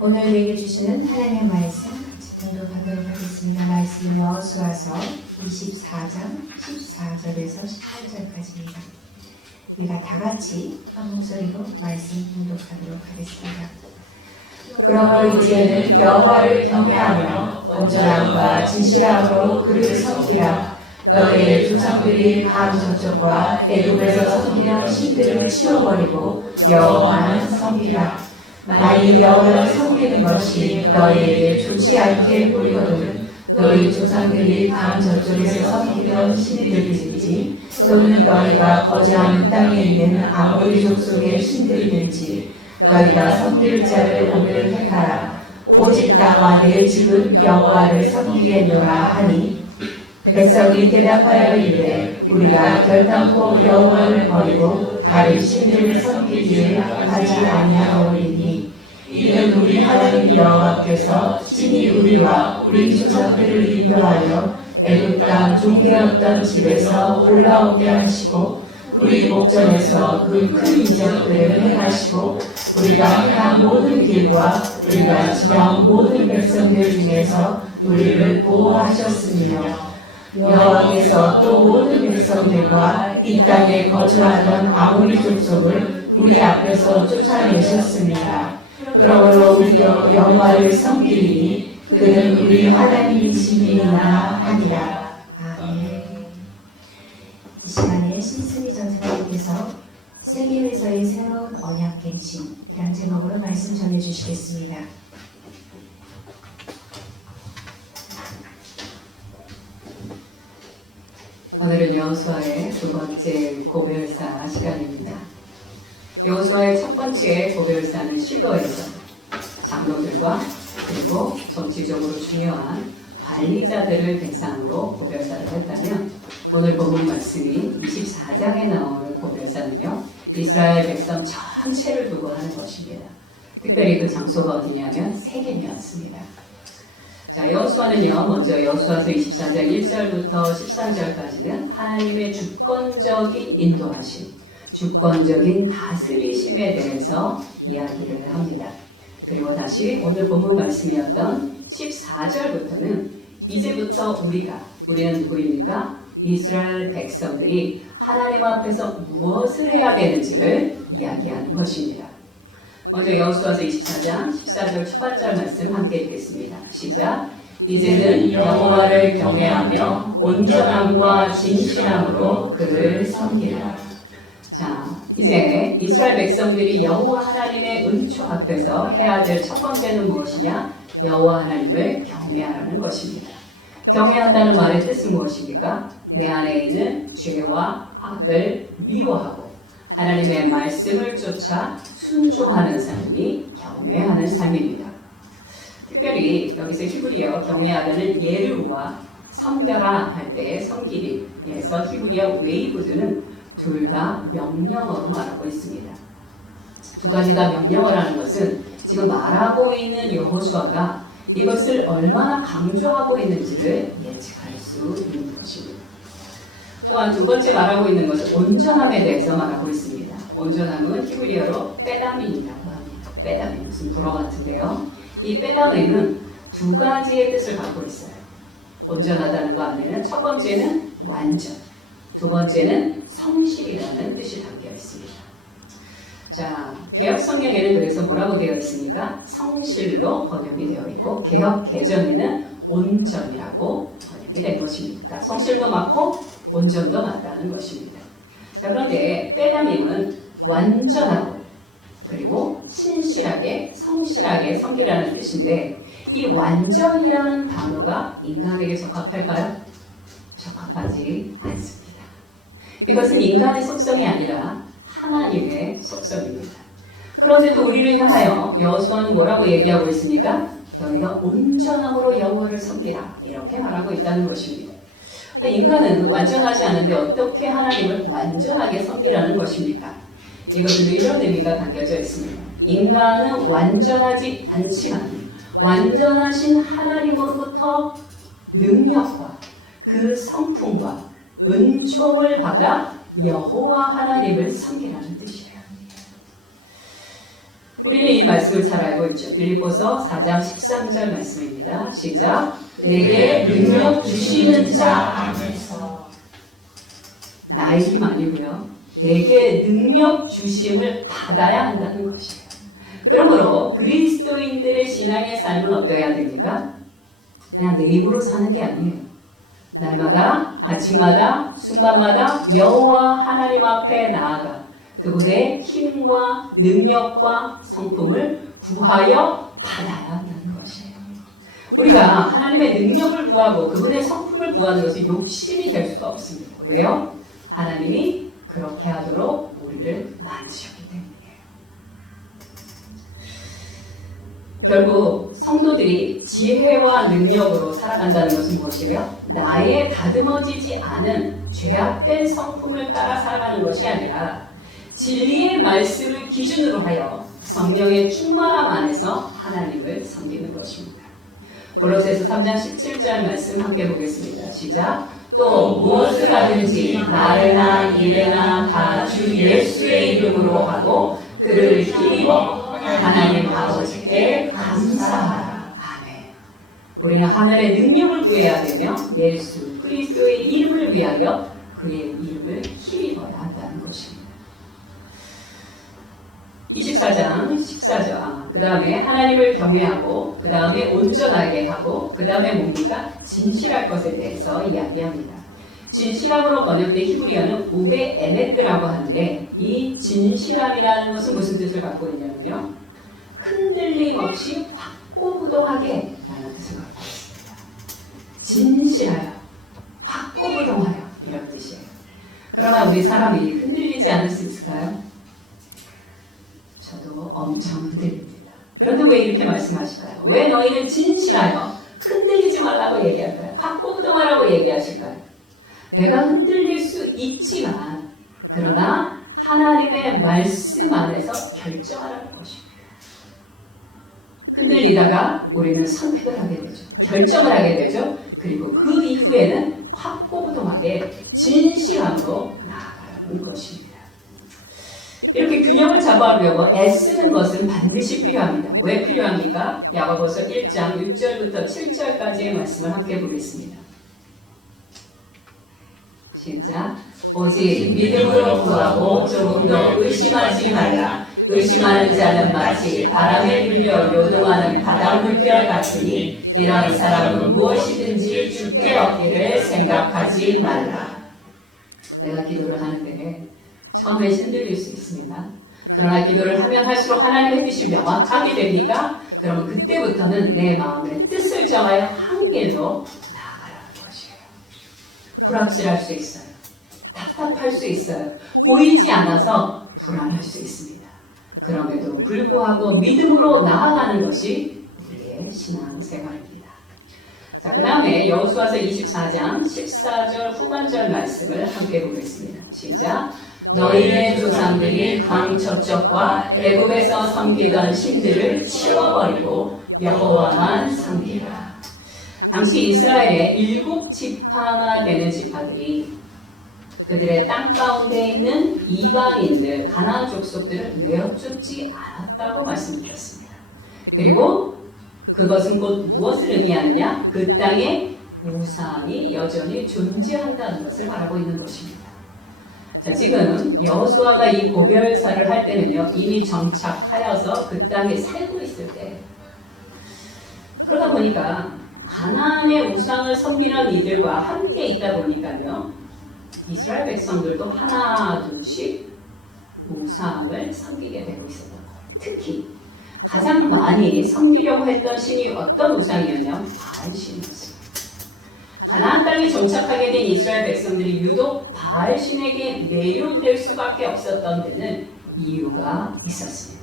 오늘 우리에게 주시는 하나님의 말씀 같이 공독하도록 하겠습니다. 말씀은 여호수아서 24장 14절에서 18절까지입니다. 우리가 다 같이 한 목소리로 말씀 공독하도록 하겠습니다. 그러므로 이제는 여호와를 경외하며 온전함과 진실함으로 그를 섬기라. 너희의 조상들이 감 저쪽과 애굽에서 섬기던 신들을 치워버리고 여호와만 섬기라. 만일 여호와를 섬기는 것이 너희에게 좋지 않게 보이거든 너희 조상들이 감 저쪽에서 섬기던 신들이든지 또는 너희가 거주하는 땅에 있는 아모리 족속의 신들이든지 너희가 섬길 자를 오늘 택하라. 오직 나와 내 집은 여호와를 섬기겠노라 하니 백성이 대답하여 이르되 우리가 결단코 여호와를 버리고 다른 신들을 섬기지 하지 아니하오리니 이는 우리 하나님 여호와께서 친히 우리와 우리 조상들을 인도하여 애굽 땅 종되었던 집에서 올라오게 하시고 우리 목전에서 그 큰 이적들을 행하시고 우리가 행한 모든 길과 우리가 지나온 모든 백성들 중에서 우리를 보호하셨으며 여호와께서 또 모든 백성들과 이 땅에 거주하던 아모리 족속을 우리 앞에서 쫓아내셨습니다. 그러므로 우리도 여호와를 섬기리니 그는 우리 하나님이시니라 하니라. 아멘. 이 시간에 신승희 전사님께서 세계에서의 새로운 언약갱신이란 제목으로 말씀 전해주시겠습니다. 오늘은 여호수아의 두 번째 고별사 시간입니다. 여호수아의 첫 번째 고별사는 실로에서 장로들과 그리고 정치적으로 중요한 관리자들을 대상으로 고별사를 했다면 오늘 본문 말씀이 24장에 나오는 고별사는요 이스라엘 백성 전체를 두고 하는 것입니다. 특별히 그 장소가 어디냐면 세겜이었습니다. 자, 여호수아는요 먼저 여호수아서 24장 1절부터 13절까지는 하나님의 주권적인 인도하심, 주권적인 다스리심에 대해서 이야기를 합니다. 그리고 다시 오늘 본문 말씀이었던 14절부터는 이제부터 우리는 누구입니까? 이스라엘 백성들이 하나님 앞에서 무엇을 해야 되는지를 이야기하는 것입니다. 먼저 여호수아서 24장 14절 초반절 말씀 함께 읽겠습니다. 시작. 이제는 여호와를 경외하며 온전함과 진실함으로 그를 섬기라. 자, 이제 이스라엘 백성들이 여호와 하나님의 은총 앞에서 해야 될 첫 번째는 무엇이냐? 여호와 하나님을 경외하라는 것입니다. 경외한다는 말의 뜻은 무엇입니까? 내 안에 있는 죄와 악을 미워하고 하나님의 말씀을 쫓아 순종하는 삶이 경외하는 삶입니다. 특별히 여기서 히브리어 경외하다는 예르와 섬겨라 할 때의 섬기리에서 히브리어 웨이브드는 둘 다 명령어로 말하고 있습니다. 두 가지 다 명령어라는 것은 지금 말하고 있는 여호수아가 이것을 얼마나 강조하고 있는지를 예측할 수 있는 것입니다. 또한 두 번째 말하고 있는 것은 온전함에 대해서 말하고 있습니다. 온전함은 히브리어로 빼다민이라고 합니다. 빼다민, 무슨 불어 같은데요. 이 빼다민은 두 가지의 뜻을 갖고 있어요. 온전하다는 것 안에는 첫 번째는 완전, 두 번째는 성실이라는 뜻이 담겨 있습니다. 자, 개역 성경에는 그래서 뭐라고 되어 있습니까? 성실로 번역이 되어 있고 개역 개정에는 온전이라고 번역이 된 것입니다. 그러니까 성실도 맞고 온전도 맞다는 것입니다. 자, 그런데 빼담임은 완전하고 그리고 신실하게 성실하게 섬기라는 뜻인데 이 완전이라는 단어가 인간에게 적합할까요? 적합하지 않습니다. 이것은 인간의 속성이 아니라 하나님의 속성입니다. 그런데도 우리를 향하여 여호수아는 뭐라고 얘기하고 있습니까? 너희가 온전함으로 여호와를 섬기라 이렇게 말하고 있다는 것입니다. 인간은 완전하지 않은데 어떻게 하나님을 완전하게 섬기라는 것입니까? 이것은 이런 의미가 담겨져 있습니다. 인간은 완전하지 않지만 완전하신 하나님으로부터 능력과 그 성품과 은총을 받아 여호와 하나님을 섬기라는 뜻이에요. 우리는 이 말씀을 잘 알고 있죠. 빌립보서 4장 13절 말씀입니다. 시작. 내게 능력 주시는 자 안에서. 나의 힘 아니고요. 내게 능력 주심을 받아야 한다는 것이에요. 그러므로 그리스도인들의 신앙의 삶은 어떠해야 됩니까? 그냥 내 입으로 사는 게 아니에요. 날마다, 아침마다, 순간마다 여호와 하나님 앞에 나아가 그분의 힘과 능력과 성품을 구하여 받아야 한다는 것이에요. 우리가 하나님의 능력을 구하고 그분의 성품을 구하는 것이 욕심이 될 수가 없습니다. 왜요? 하나님이 그렇게 하도록 우리를 만드셨기 때문이에요. 결국 성도들이 지혜와 능력으로 살아간다는 것은 무엇이에요? 나의 다듬어지지 않은 죄악된 성품을 따라 살아가는 것이 아니라 진리의 말씀을 기준으로 하여 성령의 충만함 안에서 하나님을 섬기는 것입니다. 골로새서 3장 17절 말씀 함께 보겠습니다. 시작. 또 무엇을 하든지 말이나 일이나 다 주 예수의 이름으로 하고 그를 힘입어 하나님 아버지께 감사하라. 아멘. 우리는 하늘의 능력을 구해야 되며 예수 그리스도의 이름을 위하여 그의 이름을 힘입어야 한다는 것입니다. 24장 14절 그 다음에 하나님을 경외하고 그 다음에 온전하게 하고 그 다음에 뭡니까? 진실할 것에 대해서 이야기합니다. 진실함으로 번역된 히브리어는 우베 에메트라고 하는데 이 진실함이라는 것은 무슨 뜻을 갖고 있냐면요. 흔들림 없이 확고부동하게 라는 뜻을 갖고 있습니다. 진실하여 확고부동하여 이런 뜻이에요. 그러나 우리 사람이 흔들리지 않을 수 있을까요? 저도 엄청 흔들립니다. 그런데 왜 이렇게 말씀하실까요? 왜 너희는 진실하여 흔들리지 말라고 얘기할까요? 확고부동하라고 얘기하실까요? 내가 흔들릴 수 있지만 그러나 하나님의 말씀 안에서 결정하라는 것입니다. 흔들리다가 우리는 선택을 하게 되죠. 결정을 하게 되죠. 그리고 그 이후에는 확고부동하게 진실함으로 나아가는 것입니다. 이렇게 균형을 잡아가려고 애쓰는 것은 반드시 필요합니다. 왜 필요합니까? 야고보서 1장 6절부터 7절까지의 말씀을 함께 보겠습니다. 시작. 오직 믿음으로 구하고 조금 더 의심하지 말라. 의심하는 자는 마치 바람에 밀려 요동하는 바닷물결 같으니 이런 사람은 무엇이든지 주께 얻기를 생각하지 말라. 내가 기도를 하는데 처음에 흔들릴 수 있습니다. 그러나 기도를 하면 할수록 하나님의 뜻이 명확하게 됩니까? 그러면 그때부터는 내 마음의 뜻을 정하여 한 길로 나아가라는 것이에요. 불확실할 수 있어요. 답답할 수 있어요. 보이지 않아서 불안할 수 있습니다. 그럼에도 불구하고 믿음으로 나아가는 것이 우리의 신앙생활입니다. 자, 그 다음에 여호수아서 24장 14절 후반절 말씀을 함께 보겠습니다. 시작. 너희의 조상들이 강 저쪽과 애굽에서 섬기던 신들을 치워버리고 여호와만 섬기라. 당시 이스라엘의 7지파나 되는 지파들이 그들의 땅 가운데 있는 이방인들, 가나안 족속들을 내어쫓지 않았다고 말씀드렸습니다. 그리고 그것은 곧 무엇을 의미하느냐? 그 땅에 우상이 여전히 존재한다는 것을 말하고 있는 것입니다. 자, 지금 여호수아가 이 고별사를 할 때는요, 이미 정착하여서 그 땅에 살고 있을 때, 그러다 보니까 가나안의 우상을 섬기는 이들과 함께 있다 보니까요, 이스라엘 백성들도 하나 둘씩 우상을 섬기게 되고 있었던 거예요. 특히 가장 많이 섬기려고 했던 신이 어떤 우상이었냐? 바알신이었습니다. 가나안 땅에 정착하게 된 이스라엘 백성들이 유독 바알신에게 매료될 수밖에 없었던 데는 이유가 있었습니다.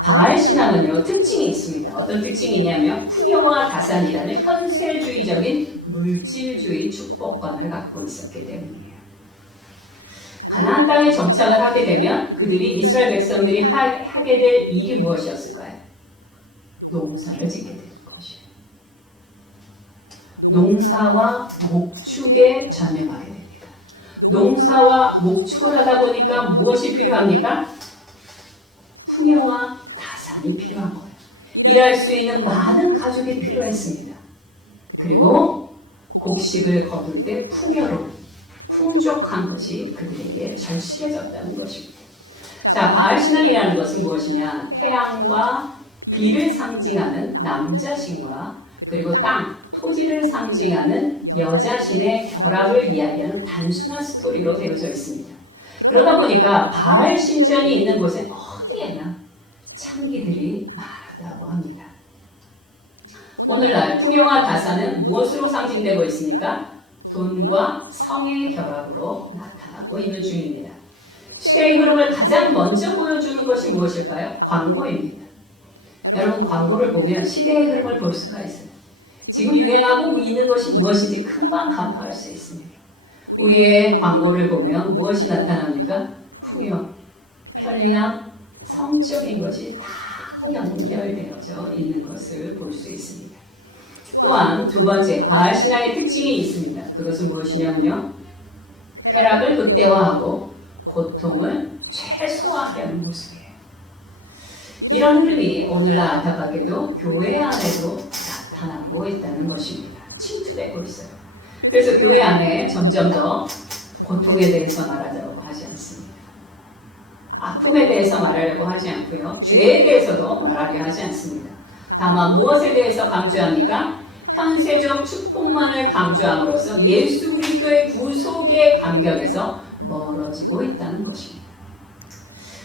바알신앙은요, 특징이 있습니다. 어떤 특징이 있냐면 풍요와 다산이라는 현세주의적인 물질주의 축복관을 갖고 있었기 때문이에요. 가나안 땅에 정착을 하게 되면 그들이 이스라엘 백성들이 하게 될 일이 무엇이었을까요? 농사를 짓게 되는 것이에요. 농사와 목축에 전념하게 됩니다. 농사와 목축을 하다 보니까 무엇이 필요합니까? 풍요와 다산이 필요한 거예요. 일할 수 있는 많은 가족이 필요했습니다. 그리고 곡식을 거둘 때 풍요로운, 풍족한 것이 그들에게 절실해졌다는 것입니다. 자, 바알신앙이라는 것은 무엇이냐? 태양과 비를 상징하는 남자신과 그리고 땅, 토지를 상징하는 여자신의 결합을 이야기하는 단순한 스토리로 되어져 있습니다. 그러다 보니까 바알 신전이 있는 곳에 어디에나 창기들이 많았다고 합니다. 오늘날 풍요와 다산은 무엇으로 상징되고 있습니까? 돈과 성의 결합으로 나타나고 있는 중입니다. 시대의 흐름을 가장 먼저 보여주는 것이 무엇일까요? 광고입니다. 여러분, 광고를 보면 시대의 흐름을 볼 수가 있어요. 지금 유행하고 있는 것이 무엇인지 금방 간파할 수 있습니다. 우리의 광고를 보면 무엇이 나타납니까? 풍요, 편리함, 성적인 것이 다 연결되어져 있는 것을 볼 수 있습니다. 또한 두 번째, 바알신앙의 특징이 있습니다. 그것은 무엇이냐면요, 쾌락을 극대화하고 고통을 최소화하려는 모습이에요. 이런 흐름이 오늘날 안타깝게도 교회 안에도 나타나고 있다는 것입니다. 침투되고 있어요. 그래서 교회 안에 점점 더 고통에 대해서 말하자고 하지 않습니다. 아픔에 대해서 말하려고 하지 않고요. 죄에 대해서도 말하려 하지 않습니다. 다만 무엇에 대해서 강조합니까? 현세적 축복만을 강조함으로써 예수 그리스도의 구속의 감격에서 멀어지고 있다는 것입니다.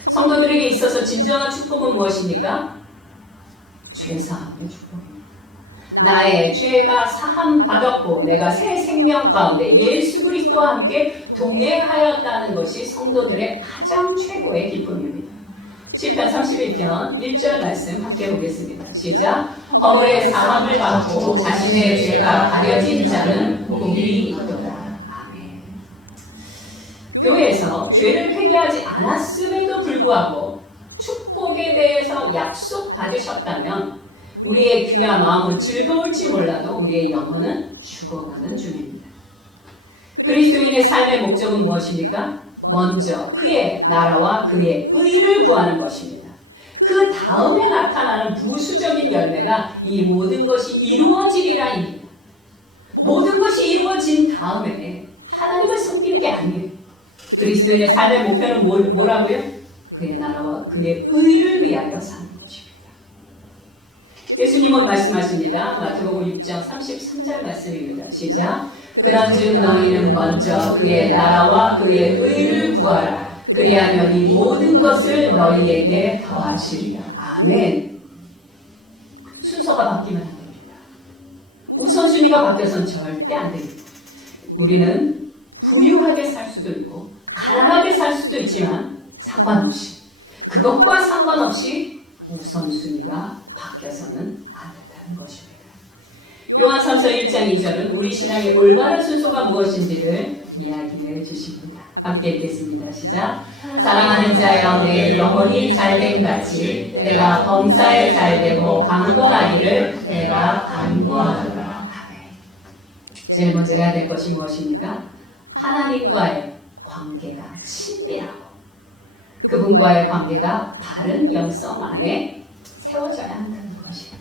성도들에게 있어서 진정한 축복은 무엇입니까? 죄사함의 축복입니다. 나의 죄가 사함 받았고 내가 새 생명 가운데 예수 그리스도와 함께 동행하였다는 것이 성도들의 가장 최고의 기쁨입니다. 시편 31편 1절 말씀 함께 보겠습니다. 시작. 허물의 사함을 받고 자신의 죄가 가려진 자는 복이 있도다. 아멘. 교회에서 죄를 회개하지 않았음에도 불구하고 축복에 대해서 약속받으셨다면 우리의 귀와 마음은 즐거울지 몰라도 우리의 영혼은 죽어가는 중입니다. 그리스도인의 삶의 목적은 무엇입니까? 먼저 그의 나라와 그의 의를 구하는 것입니다. 그 다음에 나타나는 부수적인 열매가 이 모든 것이 이루어지리라 입니다. 모든 것이 이루어진 다음에 하나님을 섬기는 게 아니에요. 그리스도인의 삶의 목표는 뭐라고요? 그의 나라와 그의 의를 위하여 사는 것입니다. 예수님은 말씀하십니다. 마태복음 6장 33절 말씀입니다. 시작. 그런즉 너희는 먼저 그의 나라와 그의 의를 구하라. 그리하면 이 모든 것을 너희에게 더하시리라. 아멘. 순서가 바뀌면 안 됩니다. 우선순위가 바뀌어서는 절대 안 됩니다. 우리는 부유하게 살 수도 있고 가난하게 살 수도 있지만 상관없이, 그것과 상관없이 우선순위가 바뀌어서는 안 된다는 것입니다. 요한 3서 1장 2절은 우리 신앙의 올바른 순서가 무엇인지를 이야기해 주십니다. 함께 읽겠습니다. 시작. 사랑하는 자여, 내 영혼이 잘됨 같이 내가 범사에 잘되고 강건하기를 내가 간구하노라. 아멘. 제일 먼저 해야 될 것이 무엇입니까? 하나님과의 관계가 친밀하고 그분과의 관계가 바른 영성 안에 세워져야 한다는 것이에요.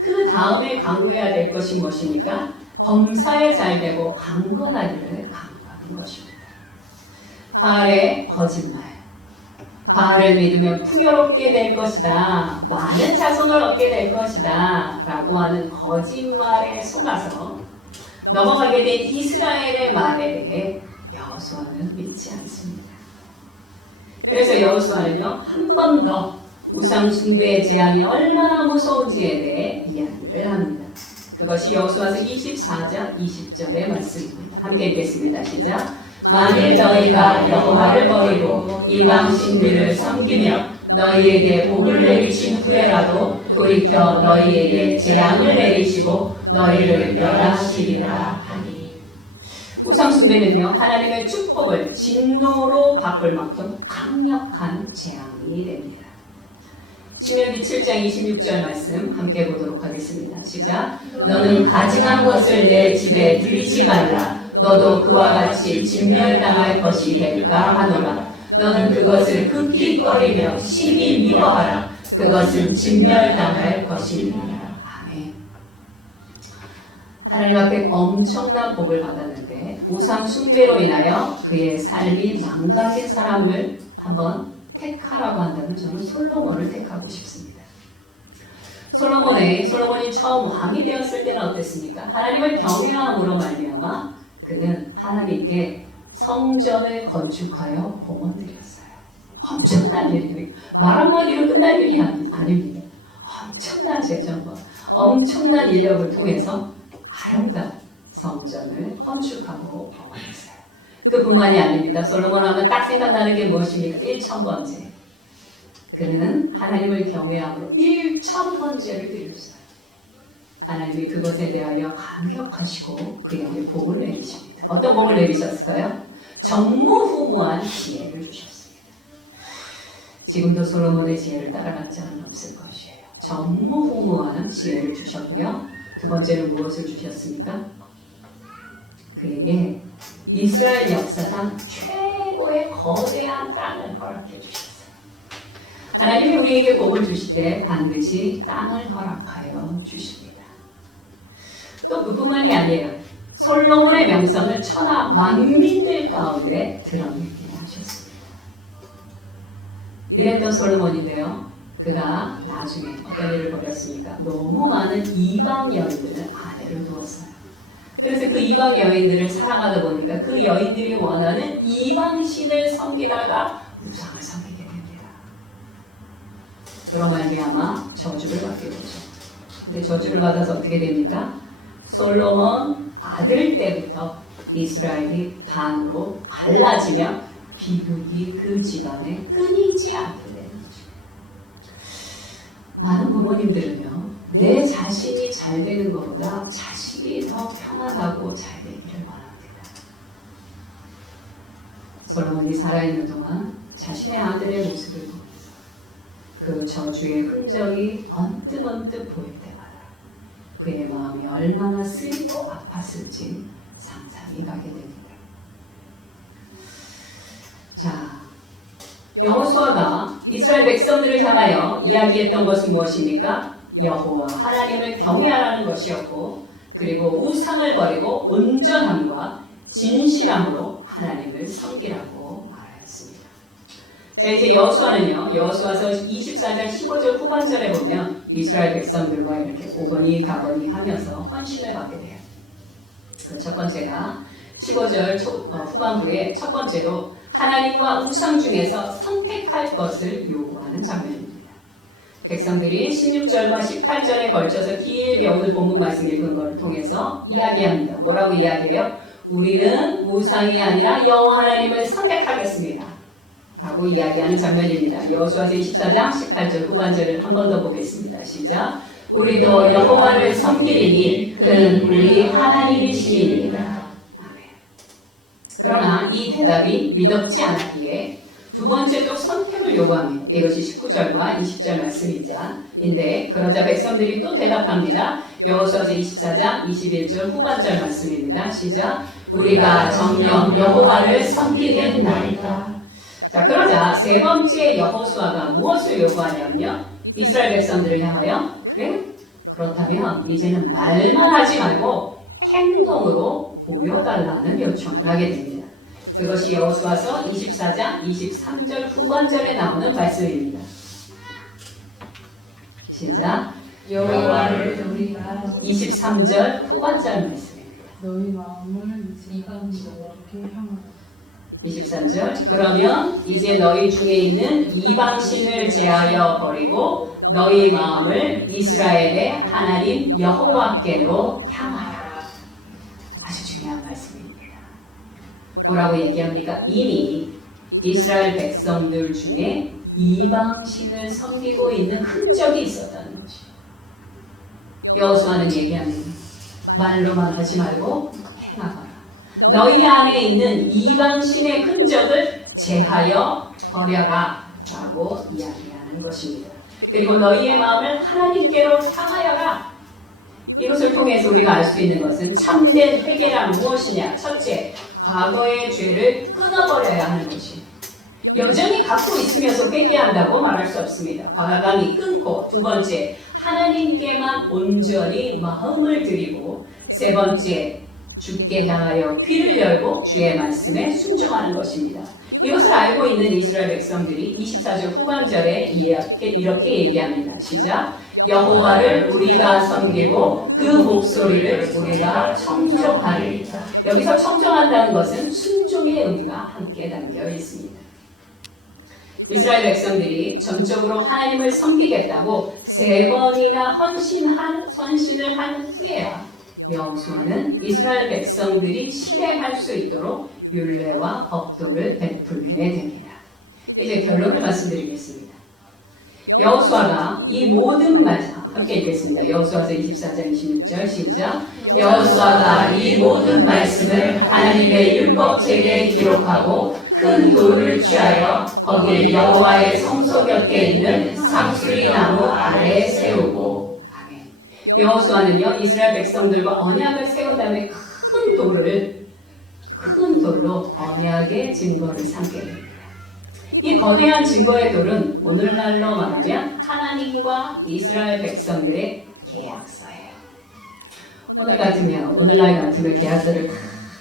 그 다음에 강구해야 될 것이 무엇입니까? 범사에 잘되고 강건하기를 강구하는 것입니다. 바알의 거짓말, 바알을 믿으면 풍요롭게 될 것이다, 많은 자손을 얻게 될 것이다 라고 하는 거짓말에 속아서 넘어가게 된 이스라엘의 말에 대해 여호수아는 믿지 않습니다. 그래서 여호수아는요, 한 번 더 우상 숭배의 재앙이 얼마나 무서운지에 대해 이야기를 합니다. 그것이 여호수아서 24장 20절의 말씀입니다. 함께 읽겠습니다. 시작. 만일 너희가 여호와를 버리고 이방 신들을 섬기며 너희에게 복을 내리신 후에라도 돌이켜 너희에게 재앙을 내리시고 너희를 멸하시리라 하니. 우상 숭배는요, 하나님의 축복을 진노로 바꿀 만큼 강력한 재앙이 됩니다. 신명기 7장 26절 말씀 함께 보도록 하겠습니다. 시작. 너는 가증한 것을 내 집에 들이지 말라. 너도 그와 같이 진멸당할 것이 될까 하노라. 너는 그것을 극히 꺼리며 심히 미워하라. 그것은 진멸당할 것이니라. 아멘. 하나님 앞에 엄청난 복을 받았는데 우상 숭배로 인하여 그의 삶이 망가진 사람을 한번 택하라고 한다면 저는 솔로몬을 택하고 싶습니다. 솔로몬이 처음 왕이 되었을 때는 어땠습니까? 하나님을 경외함으로 말미암아 그는 하나님께 성전을 건축하여 공헌 드렸어요. 엄청난 일이에요. 말 한마디로 끝날 일이 아닙니다. 엄청난 재정과 엄청난 인력을 통해서 아름다운 성전을 건축하고 공헌했어요. 그뿐만이 아닙니다. 솔로몬 하면 딱 생각나는 게 무엇입니까? 1000번째. 그는 하나님을 경외함으로 1000번째를 드렸어요. 하나님이 그것에 대하여 감격하시고 그에게 복을 내리십니다. 어떤 복을 내리셨을까요? 전무후무한 지혜를 주셨습니다. 지금도 솔로몬의 지혜를 따라갈 자는 없을 것이에요. 전무후무한 지혜를 주셨고요. 두 번째는 무엇을 주셨습니까? 그에게 이스라엘 역사상 최고의 거대한 땅을 허락해 주셨어요. 하나님이 우리에게 복을 주실 때 반드시 땅을 허락하여 주십니다. 또 그뿐만이 아니에요. 솔로몬의 명성을 천하 만민들 가운데 드러내게 하셨습니다. 이랬던 솔로몬인데요. 그가 나중에 어떤 일을 벌였습니까? 너무 많은 이방 여인들은 아내를 두었어요. 그래서 그 이방 여인들을 사랑하다 보니까 그 여인들이 원하는 이방 신을 섬기다가 우상을 섬기게 됩니다. 그런 말미암아 저주를 받게 되죠. 근데 저주를 받아서 어떻게 됩니까? 솔로몬 아들 때부터 이스라엘이 반으로 갈라지며 비극이 그 집안에 끊이지 않게 되는 거죠. 많은 부모님들은요, 내 자신이 잘 되는 것보다 자식이 더 평안하고 잘 되기를 원합니다. 솔로몬이 살아있는 동안 자신의 아들의 모습을 보면서 그 저주의 흔적이 언뜻언뜻 보일 때마다 그의 마음이 얼마나 쓰리고 아팠을지 상상이 가게 됩니다. 자, 여호수아가 이스라엘 백성들을 향하여 이야기했던 것은 무엇입니까? 여호와 하나님을 경외하라는 것이었고, 그리고 우상을 버리고 온전함과 진실함으로 하나님을 섬기라고 말하였습니다. 자, 이제 여호수아는요, 여호수아서 24장 15절 후반절에 보면 이스라엘 백성들과 이렇게 오거니 가거니 하면서 헌신을 받게 돼요. 그 첫 번째가 15절 후반부에 첫 번째로 하나님과 우상 중에서 선택할 것을 요구하는 장면입니다. 백성들이 16절과 18절에 걸쳐서 길게 오늘 본문 말씀 읽은 것을 통해서 이야기합니다. 뭐라고 이야기해요? 우리는 우상이 아니라 여호와 하나님을 선택하겠습니다. 라고 이야기하는 장면입니다. 여호수아서 24장 18절 후반절을 한 번 더 보겠습니다. 시작. 우리도 여호와를 섬기리니 그는 우리 하나님이심이니이다. 그러나 이 대답이 믿었지 않았기에 두 번째 또 선택을 요구합니다. 이것이 19절과 20절 말씀인데 그러자 백성들이 또 대답합니다. 여호수아서 24장 21절 후반절 말씀입니다. 시작. 우리가 정녕 여호와를 섬기겠나이다. 자, 그러자 세 번째 여호수아가 무엇을 요구하냐면요. 이스라엘 백성들을 향하여 그래? 그렇다면 이제는 말만 하지 말고 행동으로 보여달라는 요청을 하게 됩니다. 그것이 여호수아서 24장 23절 후반절에 나오는 말씀입니다. 시작. 여호와를 우리가 23절 후반절 말씀입니다. 너희 마음을 이방인에게 향하라. 23절. 그러면 이제 너희 중에 있는 이방신을 제하여 버리고 너희 마음을 이스라엘의 하나님 여호와께로 향하라. 아주 중요한 말씀입니다. 뭐라고 얘기합니까? 이미 이스라엘 백성들 중에 이방신을 섬기고 있는 흔적이 있었다는 것이죠. 여호수아는 얘기합니다. 말로만 하지 말고 행하거라. 너희 안에 있는 이방신의 흔적을 제하여 버려라 라고 이야기하는 것입니다. 그리고 너희의 마음을 하나님께로 향하여라. 이것을 통해서 우리가 알 수 있는 것은 참된 회개란 무엇이냐? 첫째, 과거의 죄를 끊어버려야 하는 것입니다. 여전히 갖고 있으면서 회개한다고 말할 수 없습니다. 과감히 끊고, 두 번째, 하나님께만 온전히 마음을 드리고, 세 번째, 주께 향하여 귀를 열고 주의 말씀에 순종하는 것입니다. 이것을 알고 있는 이스라엘 백성들이 24절 후반절에 이렇게 얘기합니다. 시작. 여호와를 우리가 섬기고 그 목소리를 우리가 청종하리이다. 여기서 청종한다는 것은 순종의 의미가 함께 담겨 있습니다. 이스라엘 백성들이 전적으로 하나님을 섬기겠다고 3번이나 헌신을 한 후에야 여호수아는 이스라엘 백성들이 실행할 수 있도록 율례와 법도를 베풀게 됩니다. 이제 결론을 말씀드리겠습니다. 여호수아가 이 모든 말씀 함께 읽겠습니다. 여호수아서 24장 26절 시작. 여호수아가 이 모든 말씀을 하나님의 율법책에 기록하고 큰 돌을 취하여 거기에 여호와의 성소 곁에 있는 상수리 나무 아래에 세우고. 아멘. 여호수아는요 이스라엘 백성들과 언약을 세운 다음에 큰 돌로 언약의 증거를 삼게 됩니다. 이 거대한 증거의 돌은 오늘날로 말하면 하나님과 이스라엘 백성들의 계약서예요. 오늘날 같으면 계약서를 다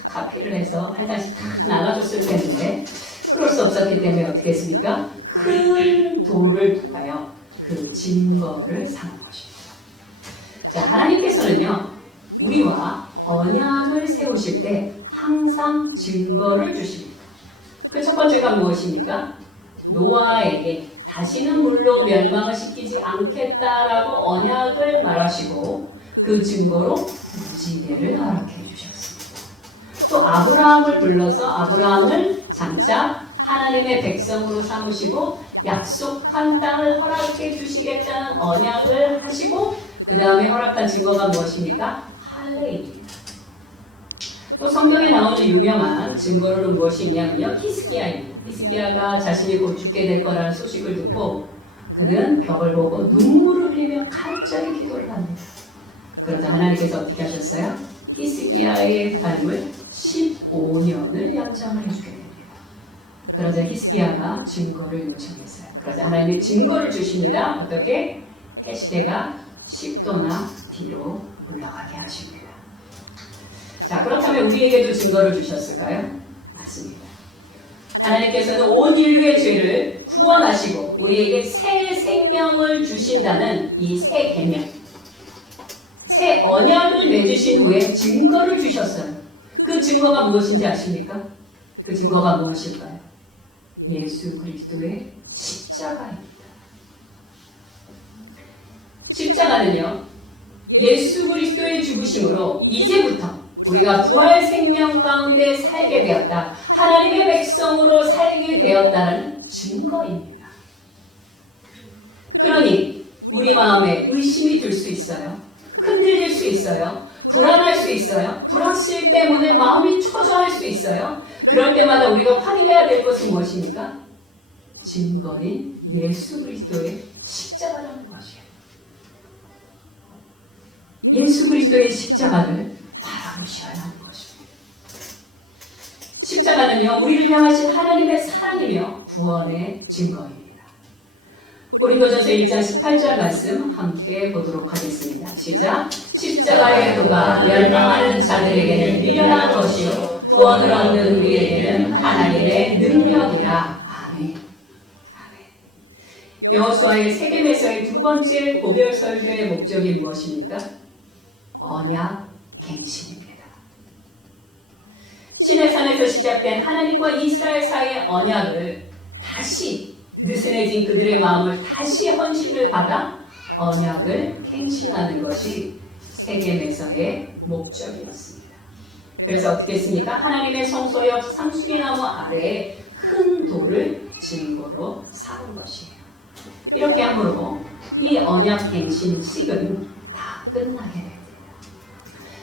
카피를 해서 한 장씩 다 나눠줬을 텐데 그럴 수 없었기 때문에 어떻게 했습니까? 큰 돌을 두가요 그 증거를 삼은 것입니다. 자, 하나님께서는요 우리와 언약을 세우실 때 항상 증거를 주십니다. 그 첫 번째가 무엇입니까? 노아에게 다시는 물로 멸망을 시키지 않겠다라고 언약을 말하시고 그 증거로 무지개를 허락해 주셨습니다. 또 아브라함을 불러서 아브라함을 장차 하나님의 백성으로 삼으시고 약속한 땅을 허락해 주시겠다는 언약을 하시고 그 다음에 허락한 증거가 무엇입니까? 할례입니다. 또 성경에 나오는 유명한 증거로는 무엇이 있냐면요. 히스기야입니다. 히스기야가 자신이 곧 죽게 될 거라는 소식을 듣고 그는 벽을 보고 눈물을 흘리며 간절히 기도를 합니다. 그러자 하나님께서 어떻게 하셨어요? 히스기야의 삶을 15년을 연장해 주게 됩니다. 그러자 히스기야가 증거를 요청했어요. 그러자 하나님이 증거를 주십니다. 어떻게? 해시대가 10도나 뒤로 올라가게 하십니다. 자, 그렇다면 우리에게도 증거를 주셨을까요? 맞습니다. 하나님께서는 온 인류의 죄를 구원하시고 우리에게 새 생명을 주신다는 이 새 계명, 새 언약을 맺으신 후에 증거를 주셨어요. 그 증거가 무엇인지 아십니까? 그 증거가 무엇일까요? 예수 그리스도의 십자가입니다. 십자가는요, 예수 그리스도의 죽으심으로 이제부터 우리가 부활 생명 가운데 살게 되었다. 하나님의 백성으로 살게 되었다는 증거입니다. 그러니 우리 마음에 의심이 들 수 있어요. 흔들릴 수 있어요. 불안할 수 있어요. 불확실 때문에 마음이 초조할 수 있어요. 그럴 때마다 우리가 확인해야 될 것은 무엇입니까? 증거인 예수 그리스도의 십자가라는 것이에요. 예수 그리스도의 십자가를 바라보셔야 하는 것입니다. 십자가는요, 우리를 향하신 하나님의 사랑이며 구원의 증거입니다. 고린도전서 1장 18절 말씀 함께 보도록 하겠습니다. 시작. 십자가의 도가 멸망하는 자들에게는 미련한 것이요 구원을 얻는 우리에게는 하나님의 능력이라. 아멘. 아멘. 여호수아의 세겜에서의 두 번째 고별 설교의 목적이 무엇입니까? 언약 갱신입니다. 시내산에서 시작된 하나님과 이스라엘 사이의 언약을 다시 느슨해진 그들의 마음을 다시 헌신을 받아 언약을 갱신하는 것이 세겜에서의 목적이었습니다. 그래서 어떻게 했습니까? 하나님의 성소 옆 상수리나무 아래에 큰 돌을 증거로 삼은 것이에요. 이렇게 함으로 이 언약 갱신식은 다 끝나게 됩니다.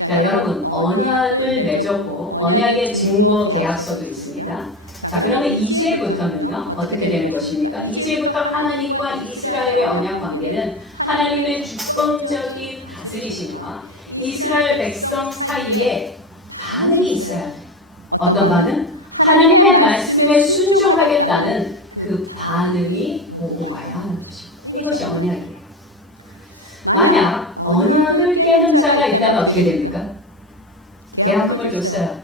자, 여러분, 언약을 맺었고 언약의 증거 계약서도 있습니다. 자, 그러면 이제부터는요 어떻게 되는 것입니까? 이제부터 하나님과 이스라엘의 언약 관계는 하나님의 주권적인 다스리심과 이스라엘 백성 사이에 반응이 있어야 돼요. 어떤 반응? 하나님의 말씀에 순종하겠다는 그 반응이 오고 가야 하는 것입니다. 이것이 언약이에요. 만약 언약을 깨는 자가 있다면 어떻게 됩니까? 계약금을 줬어요.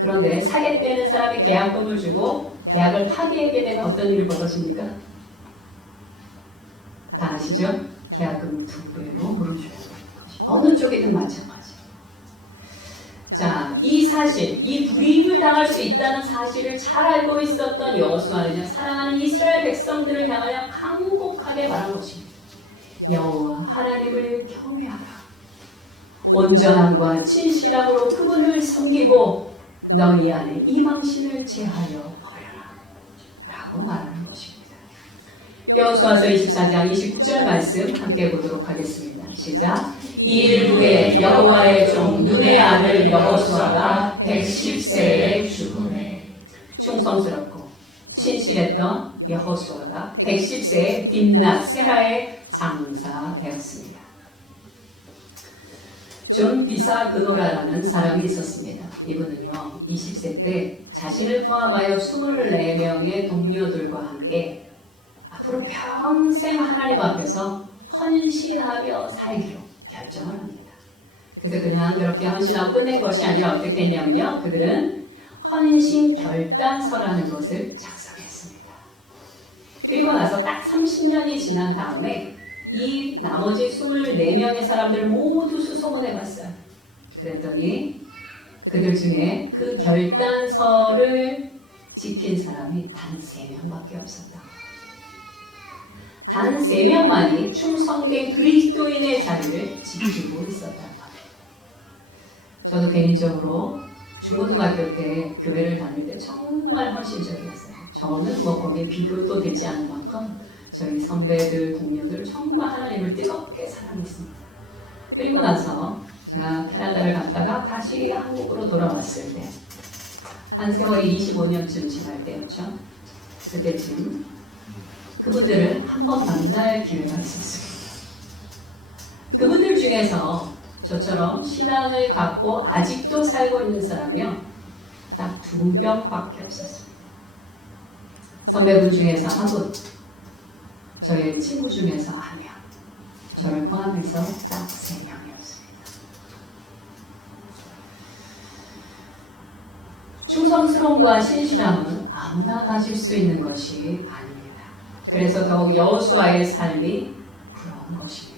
그런데 사겠다는 사람이 계약금을 주고 계약을 파기하게 되면 어떤 일이 벌어집니까? 다 아시죠? 계약금을 2배로 물어줘야 되는 것이. 어느 쪽이든 마찬가지. 자, 이 사실, 이 불이익을 당할 수 있다는 사실을 잘 알고 있었던 여호수아는요, 사랑하는 이스라엘 백성들을 향하여 강곡하게 말한 것입니다. 여호와 하나님을 경외하라. 온전함과 진실함으로 그분을 섬기고 너희 안에 이방신을 제하여 버려라. 라고 말하는 것입니다. 여호수아서 24장 29절 말씀 함께 보도록 하겠습니다. 시작. 이 일 후에 여호와의 종 눈의 아들 여호수아가 110세에 죽으매. 충성스럽고 신실했던 여호수아가 110세에 딥낫 세라에 장사되었습니다. 존 비사그노라라는 사람이 있었습니다. 이분은요 20세 때 자신을 포함하여 24명의 동료들과 함께 앞으로 평생 하나님 앞에서 헌신하며 살기로 결정을 합니다. 그래서 그냥 그렇게 헌신하고 끝낸 것이 아니라 어떻게 했냐면요. 그들은 헌신 결단서라는 것을 작성했습니다. 그리고 나서 딱 30년이 지난 다음에 이 나머지 24명의 사람들을 모두 수소문해봤어요. 그랬더니 그들 중에 그 결단서를 지킨 사람이 단 3명밖에 없었다. 단 3명만이 충성된 그리스도인의 자리를 지키고 있었단 말이에요. 저도 개인적으로 중고등학교 때 교회를 다닐 때 정말 헌신적이었어요. 저는 뭐 거기에 비교도 되지 않을 만큼 저희 선배들, 동료들 정말 하나님을 뜨겁게 사랑했습니다. 그리고 나서 제가 캐나다를 갔다가 다시 한국으로 돌아왔을 때 한 세월이 25년쯤 지날 때였죠. 그때쯤 그분들을 한번 만날 기회가 있었습니다. 그분들 중에서 저처럼 신앙을 갖고 아직도 살고 있는 사람이요 딱 2명밖에 없었습니다. 선배분 중에서 한 분, 저의 친구 중에서 1명, 저를 포함해서 딱 3명이었습니다. 충성스러움과 신실함은 아무나 가질 수 있는 것이 아닙니다. 그래서 더욱 여호수아의 삶이 부러운 것입니다.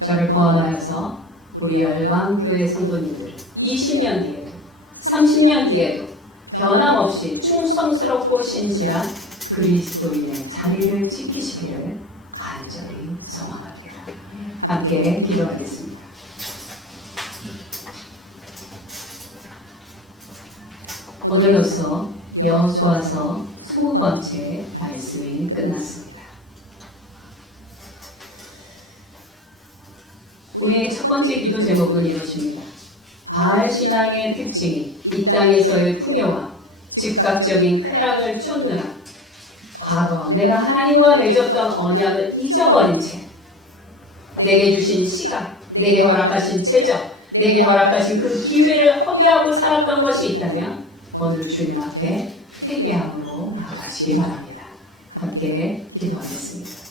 저를 포함하여서 우리 열방교회 성도님들 20년 뒤에도 30년 뒤에도 변함없이 충성스럽고 신실한 그리스도인의 자리를 지키시기를 간절히 소망합니다. 함께 기도하겠습니다. 오늘로써 여호수아서 20번째 말씀이 끝났습니다. 우리의 첫 번째 기도 제목은 이것입니다. 바알 신앙의 특징이 이 땅에서의 풍요와 즉각적인 쾌락을 쫓느라 과거 내가 하나님과 맺었던 언약을 잊어버린 채 내게 주신 시간, 내게 허락하신 재정, 내게 허락하신 그 기회를 허비하고 살았던 것이 있다면 오늘 주님 앞에 회개함으로 나아가시기 바랍니다. 함께 기도하겠습니다.